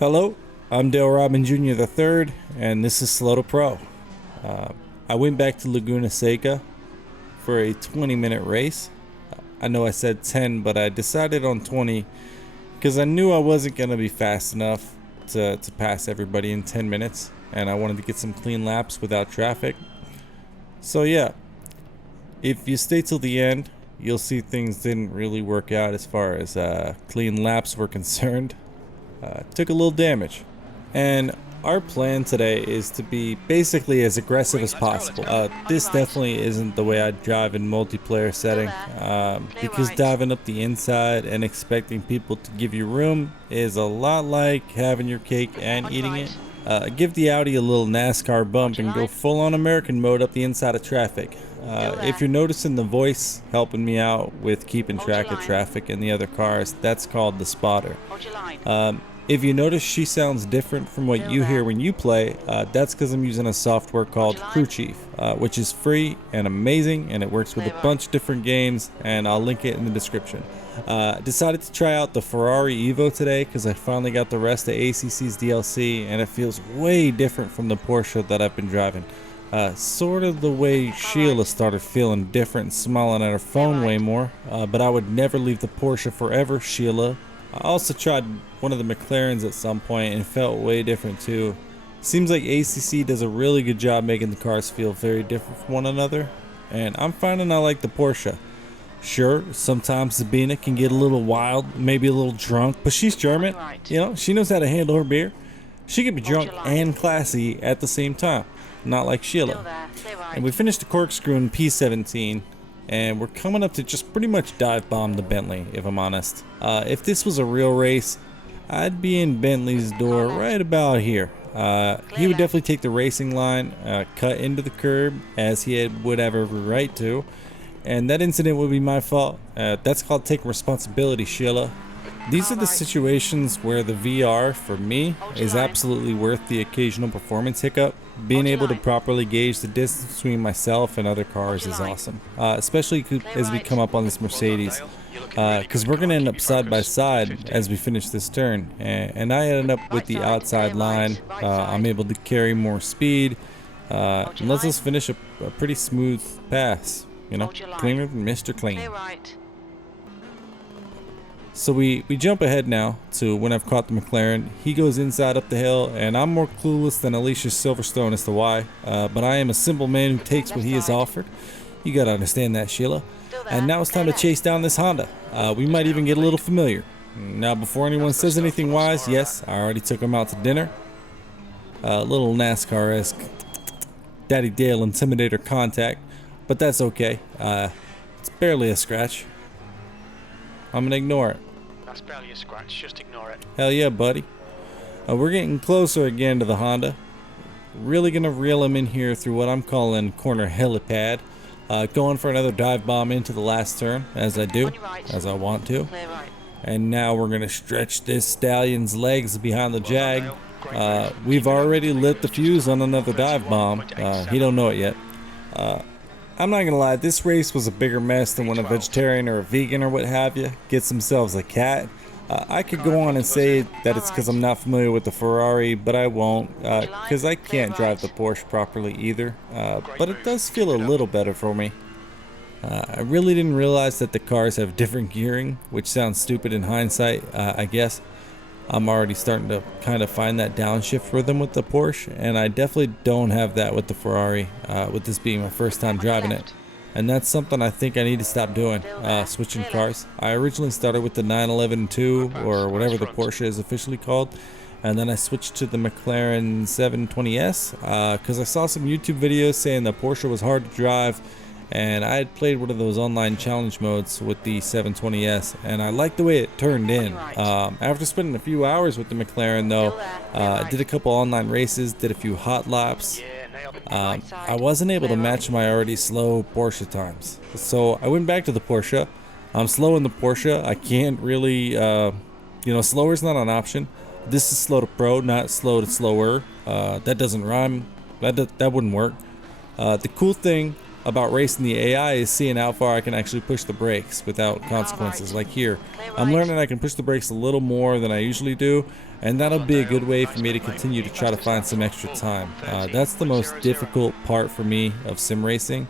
Hello, I'm Dale Robin Jr. the third, and this is Slow to Pro. I went back to Laguna Seca for a 20-minute race. I know I said 10, but I decided on 20 because I knew I wasn't going to be fast enough to pass everybody in 10 minutes, and I wanted to get some clean laps without traffic. So yeah, if you stay till the end, you'll see things didn't really work out as far as clean laps were concerned. Took a little damage, and our plan today is to be basically as aggressive as possible. This definitely isn't the way I'd drive in multiplayer setting, because diving up the inside and expecting people to give you room is a lot like having your cake and eating it. Give the Audi a little NASCAR bump and go full on American mode up the inside of traffic. If you're noticing the voice helping me out with keeping track of traffic and the other cars, that's called the spotter. If you notice she sounds different from what you hear when you play, that's because I'm using a software called Crew Chief, which is free and amazing, and it works with a bunch of different games, and I'll link it in the description. Decided to try out the Ferrari Evo today because I finally got the rest of ACC's DLC, and it feels way different from the Porsche that I've been driving. Sort of the way Sheila started feeling different and smiling at her phone way more, but I would never leave the Porsche forever, Sheila. I also tried one of the McLarens at some point and felt way different too. Seems like ACC does a really good job making the cars feel very different from one another, and I'm finding I like the Porsche. Sure, sometimes Sabina can get a little wild, maybe a little drunk, but she's German. You know, she knows how to handle her beer. She can be drunk and classy at the same time, not like Sheila. And we finished the corkscrew in P17, and we're coming up to just pretty much dive bomb the Bentley, if I'm honest. If this was a real race, I'd be in Bentley's door right about here. He would definitely take the racing line, cut into the curb, as he would have every right to, and that incident would be my fault. That's called taking responsibility, Sheila. These are the situations where the VR, for me, is absolutely worth the occasional performance hiccup. Being able to properly gauge the distance between myself and other cars is awesome, especially as we come up on this Mercedes, because we're going to end up side by side as we finish this turn, and I end up with the outside line. I'm able to carry more speed, and lets us finish a pretty smooth pass, you know, cleaner than Mr. Clean. So we jump ahead now to when I've caught the McLaren. He goes inside up the hill, and I'm more clueless than Alicia Silverstone as to why, but I am a simple man who takes what he is offered. You gotta understand that, Sheila. And now it's time to chase down this Honda. We might even get a little familiar. Now, before anyone says anything wise, yes, I already took him out to dinner. A little NASCAR-esque Daddy Dale Intimidator contact, but that's okay. It's barely a scratch. I'm gonna ignore it. That's barely a scratch, just ignore it. Hell yeah, buddy. We're getting closer again to the Honda. Really gonna reel him in here through what I'm calling corner helipad. Going for another dive bomb into the last turn, as I do, as I want to. And now we're gonna stretch this stallion's legs behind the Jag. We've already lit the fuse on another dive bomb. He don't know it yet. I'm not gonna lie, this race was a bigger mess than when a vegetarian or a vegan or what have you gets themselves a cat. I could go on and say that it's because I'm not familiar with the Ferrari, but I won't, because I can't drive the Porsche properly either, but it does feel a little better for me. I really didn't realize that the cars have different gearing, which sounds stupid in hindsight, I guess. I'm already starting to kind of find that downshift rhythm with the Porsche, and I definitely don't have that with the Ferrari, with this being my first time driving it. And that's something I think I need to stop doing, switching cars. I originally started with the 911-2, or whatever the Porsche is officially called, and then I switched to the McLaren 720S, because I saw some YouTube videos saying the Porsche was hard to drive, and I had played one of those online challenge modes with the 720S, and I liked the way it turned in. After spending a few hours with the McLaren though, did a couple online races, did a few hot laps. I wasn't able to match my already slow Porsche times, so I went back to the Porsche. I'm slow in the Porsche. I can't really, slower is not an option. This is slow to pro, not slow to slower. That doesn't rhyme. That wouldn't work. The cool thing about racing the AI is seeing how far I can actually push the brakes without consequences. Like here, I'm learning I can push the brakes a little more than I usually do, and that'll be a good way for me to continue to try to find some extra time. That's the most difficult part for me of sim racing.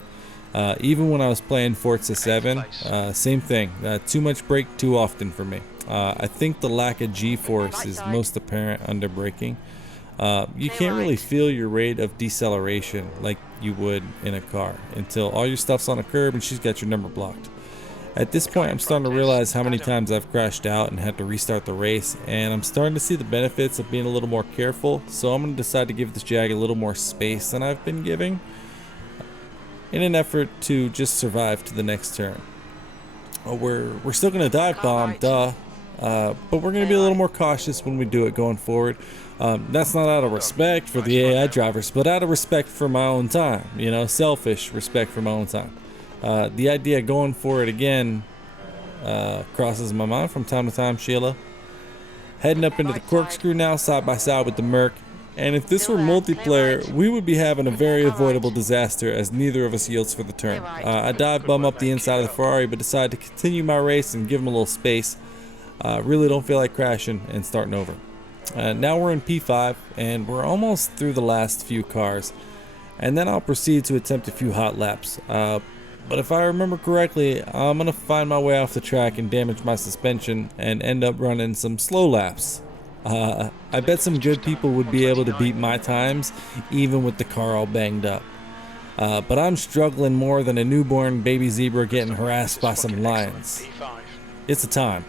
Even when I was playing Forza 7, same thing. Too much brake too often for me. I think the lack of G-force is most apparent under braking. You can't really feel your rate of deceleration like you would in a car until all your stuff's on a curb and she's got your number blocked. At this point, I'm starting to realize how many times I've crashed out and had to restart the race, and I'm starting to see the benefits of being a little more careful, so I'm going to decide to give this Jag a little more space than I've been giving in an effort to just survive to the next turn. We're still going to dive bomb, duh, but we're going to be a little more cautious when we do it going forward. That's not out of respect for the AI drivers, but out of respect for my own time, you know, selfish respect for my own time. The idea of going for it again crosses my mind from time to time, Sheila. Heading up into the corkscrew now, side by side with the Merc. And if this were multiplayer, we would be having a very avoidable disaster as neither of us yields for the turn. I dive bomb up the inside of the Ferrari, but decide to continue my race and give him a little space. Really don't feel like crashing and starting over. Now we're in P5 and we're almost through the last few cars, and then I'll proceed to attempt a few hot laps. But if I remember correctly, I'm gonna find my way off the track and damage my suspension and end up running some slow laps. I bet some good people would be able to beat my times even with the car all banged up. But I'm struggling more than a newborn baby zebra getting harassed by some lions. It's a time.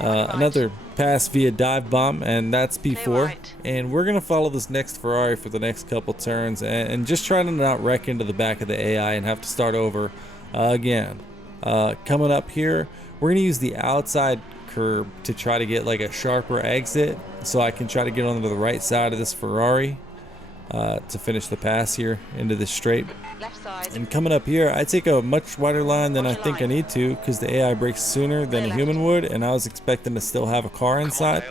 Another pass via dive bomb, and that's P4. And we're gonna follow this next Ferrari for the next couple turns and just try to not wreck into the back of the AI and have to start over again. Coming up here, we're gonna use the outside curb to try to get like a sharper exit so I can try to get onto the right side of this Ferrari to finish the pass here into this straight. Left side. And coming up here, I take a much wider line than I think I need to because the AI brakes sooner than a human would, and I was expecting to still have a car inside.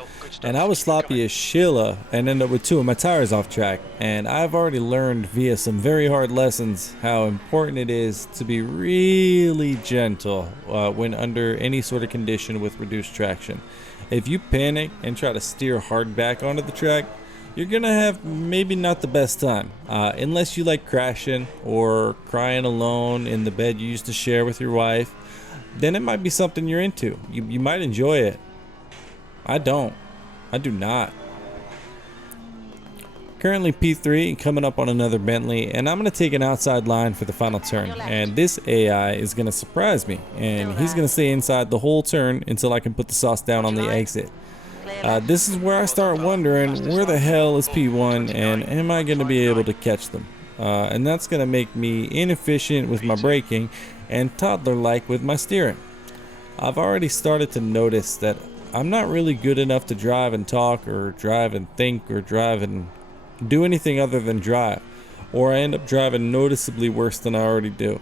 And I was sloppy as Sheila and ended up with 2 of my tires off track. And I've already learned via some very hard lessons how important it is to be really gentle when under any sort of condition with reduced traction. If you panic and try to steer hard back onto the track, you're gonna have maybe not the best time, unless you like crashing or crying alone in the bed you used to share with your wife. Then it might be something you're into. You might enjoy it. I don't. I do not. Currently P3 and coming up on another Bentley, and I'm gonna take an outside line for the final turn. And this AI is gonna surprise me, and he's gonna stay inside the whole turn until I can put the sauce down on the exit. This is where I start wondering where the hell is P1 and am I going to be able to catch them? And that's going to make me inefficient with my braking and toddler-like with my steering. I've already started to notice that I'm not really good enough to drive and talk or drive and think or drive and do anything other than drive, or I end up driving noticeably worse than I already do.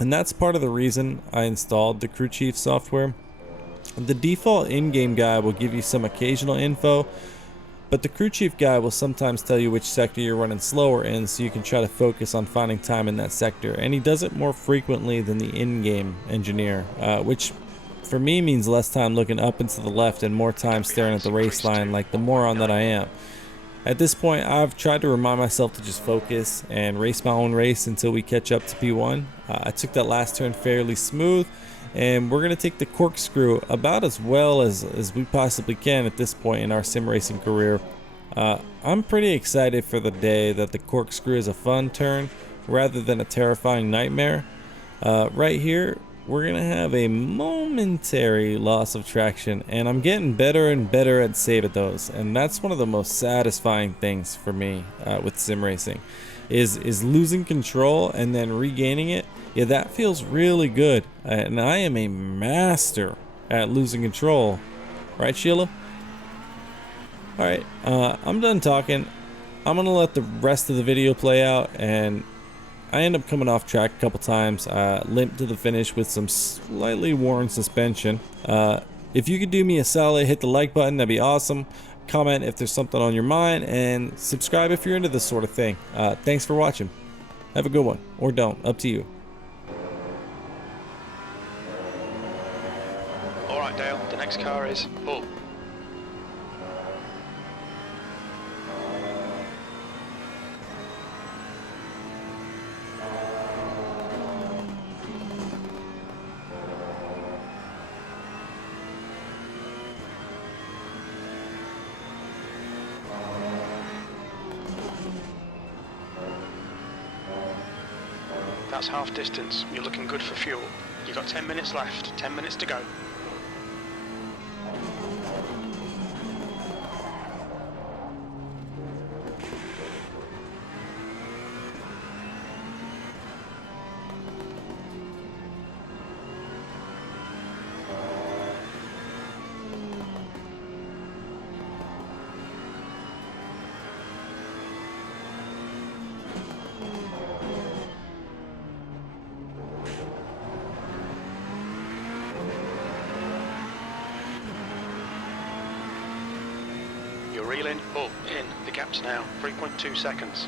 And that's part of the reason I installed the Crew Chief software. The default in-game guide will give you some occasional info, but the Crew Chief guide will sometimes tell you which sector you're running slower in so you can try to focus on finding time in that sector, and he does it more frequently than the in-game engineer, which for me means less time looking up and to the left and more time staring at the race line like the moron that I am. At this point, I've tried to remind myself to just focus and race my own race until we catch up to P1. I took that last turn fairly smooth, and we're going to take the corkscrew about as well as we possibly can at this point in our sim racing career. I'm pretty excited for the day that the corkscrew is a fun turn rather than a terrifying nightmare. Right here, we're going to have a momentary loss of traction, and I'm getting better and better at saving those, and that's one of the most satisfying things for me with sim racing is losing control and then regaining it. Yeah, that feels really good, and I am a master at losing control. Right, Sheila? Alright, I'm done talking. I'm gonna let the rest of the video play out, and I end up coming off track a couple times. Limped to the finish with some slightly worn suspension. If you could do me a solid, hit the like button, that'd be awesome. Comment if there's something on your mind, and subscribe if you're into this sort of thing. Thanks for watching. Have a good one, or don't, up to you. Alright Dale, the next car is Bull. That's half distance. You're looking good for fuel. You've got 10 minutes left. 10 minutes to go. You're reeling. Bull in. The gap's now 3.2 seconds.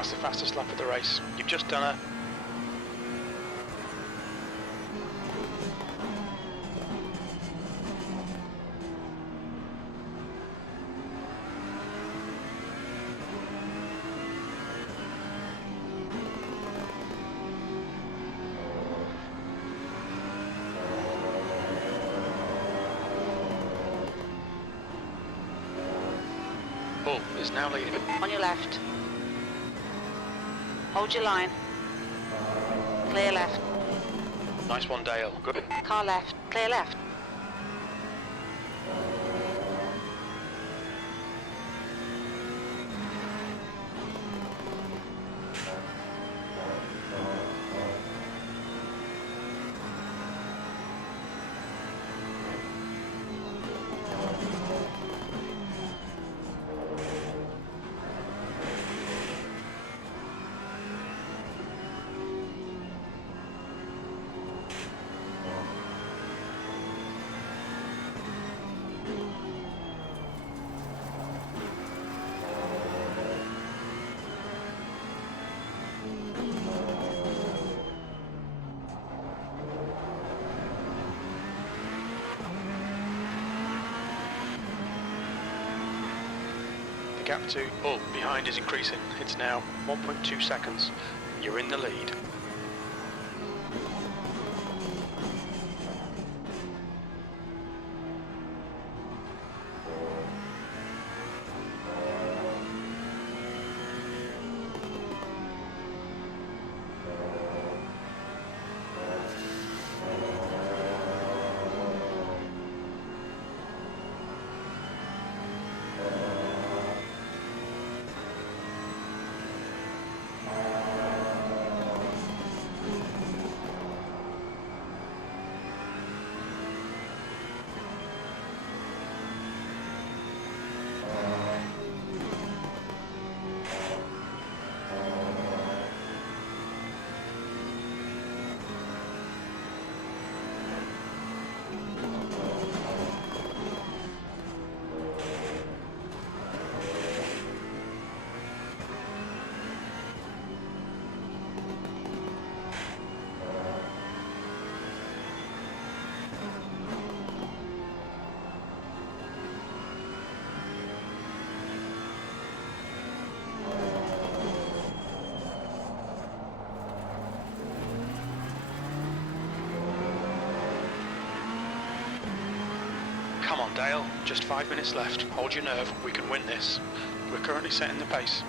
That's the fastest lap of the race. You've just done a... Bull is now leading. On your left. Hold your line. Clear left. Nice one, Dale. Good. Car left. Clear left. The gap to Bull behind is increasing. It's now 1.2 seconds. You're in the lead. Dale, just 5 minutes left. Hold your nerve, we can win this. We're currently setting the pace.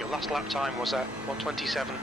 Your last lap time was at 1:27.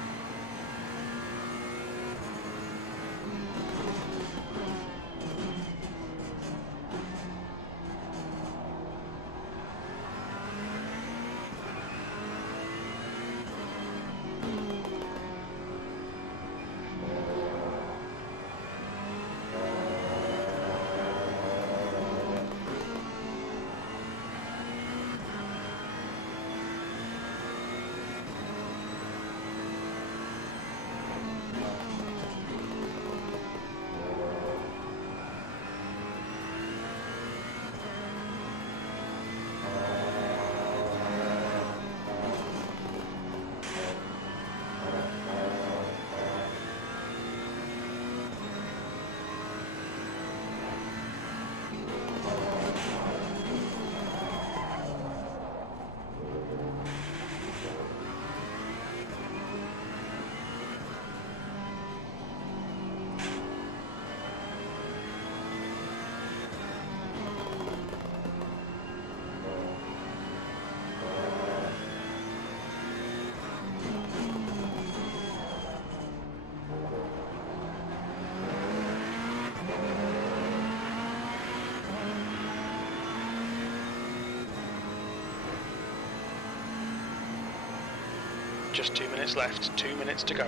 Just 2 minutes left, 2 minutes to go.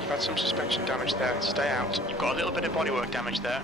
You've had some suspension damage there, stay out. You've got a little bit of bodywork damage there.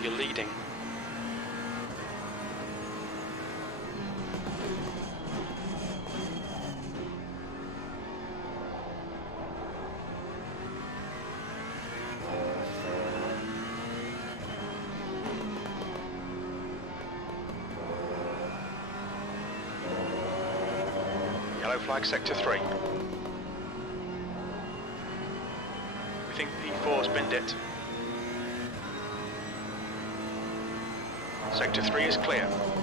You're leading. Yellow flag sector 3. We think P4's binned it. Sector 3 is clear.